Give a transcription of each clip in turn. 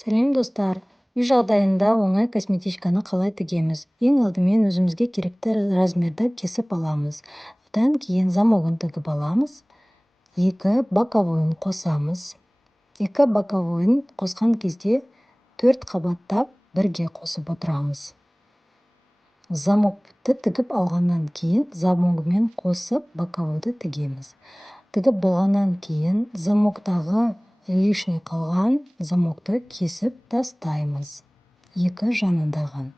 Сәлем достар. Үй жағдайында оңай косметичканы қалай тігеміз? Ең алдымен өзімізге керекті размерді кесіп аламыз. Одан кейін замогын тігіп аламыз. Екі боковойын қосамыз. Екі боковойын қосқан кезде 4 қабаттап бірге қосып отырамыз. Замокты тігіп алғаннан кейін замогымен қосып боковойды тігеміз. Тігіп болғаннан кейін замоктағы лишний қалған замокты кесіп тастаймыз. Екі жанындағы.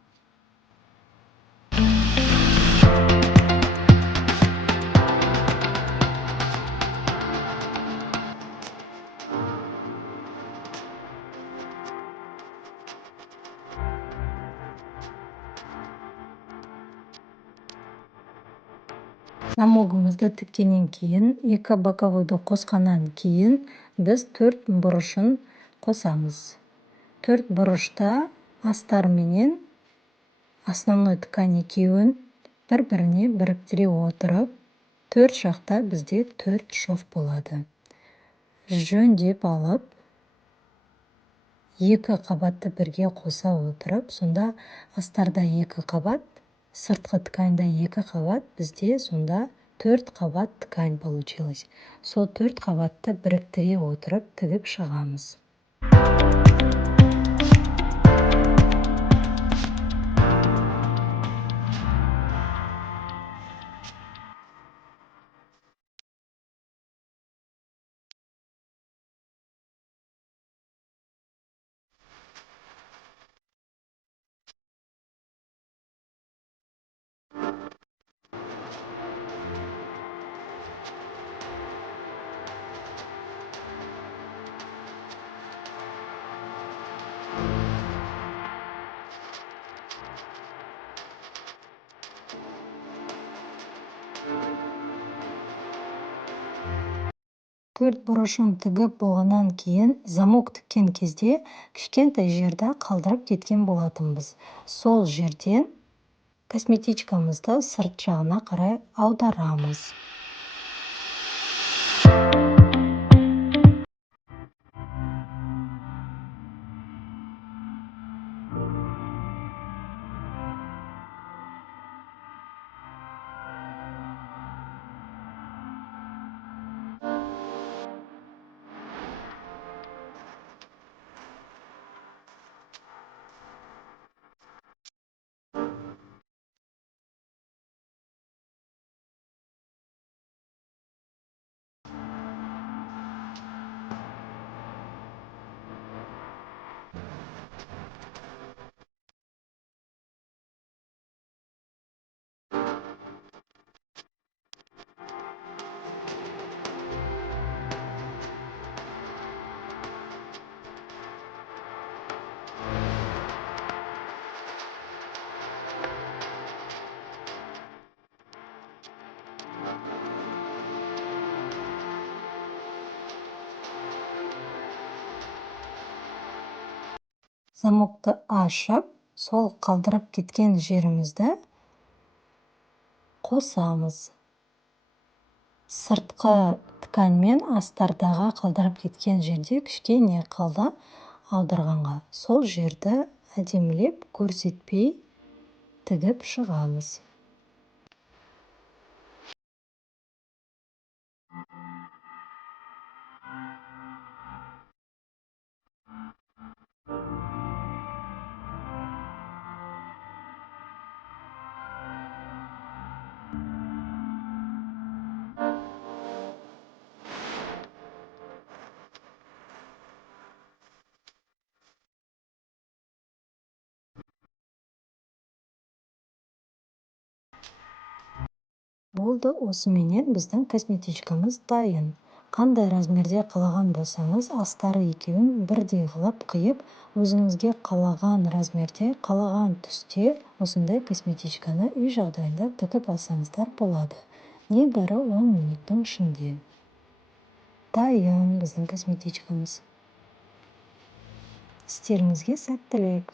Замогымызды тіккеннен кейін, екі боковойды қосқаннан кейін, біз 4 бұрышын қосамыз. 4 бұрышта астар менен основной ткань екеуін бір-біріне біріктіре отырып, 4 жақта бізде 4 шов болады. Жөндеп алып, екі қабатты бірге қоса отырып, сонда астарда 2 қабат, сыртқы тканьда 2 қабат, бізде сонда 4 қабат ткань получилось. Сол 4 қабатты біріктіре отырып тігіп шығамыз. Төрт бұрышын тігіп болғаннан кейін замок тіккен кезде кішкентай жерді қалдырып кеткен болатынбыз. Сол жерден косметичкамызды сырт жағына қарай аударамыз. Замокты ашып, сол қалдырып кеткен жерімізді қосамыз. Сыртқы ткань мен астардағы қалдырып кеткен жерде кішкене қалды аударғанға. Сол жерді әдемілеп көрсетпей тігіп шығамыз. Болды, осыменен біздің косметичкамыз дайын. Қандай размерде қалаған болсаңыз, астары екеуін бірдей қылып қиып, өзіңізге қалаған размерде, қалаған түсте осындай косметичканы үй жағдайында тігіп алсаңыздар болады. Небәрі 10 минуттың ішінде. Дайын біздің косметичкамыз. Істеріңізге сәттілік.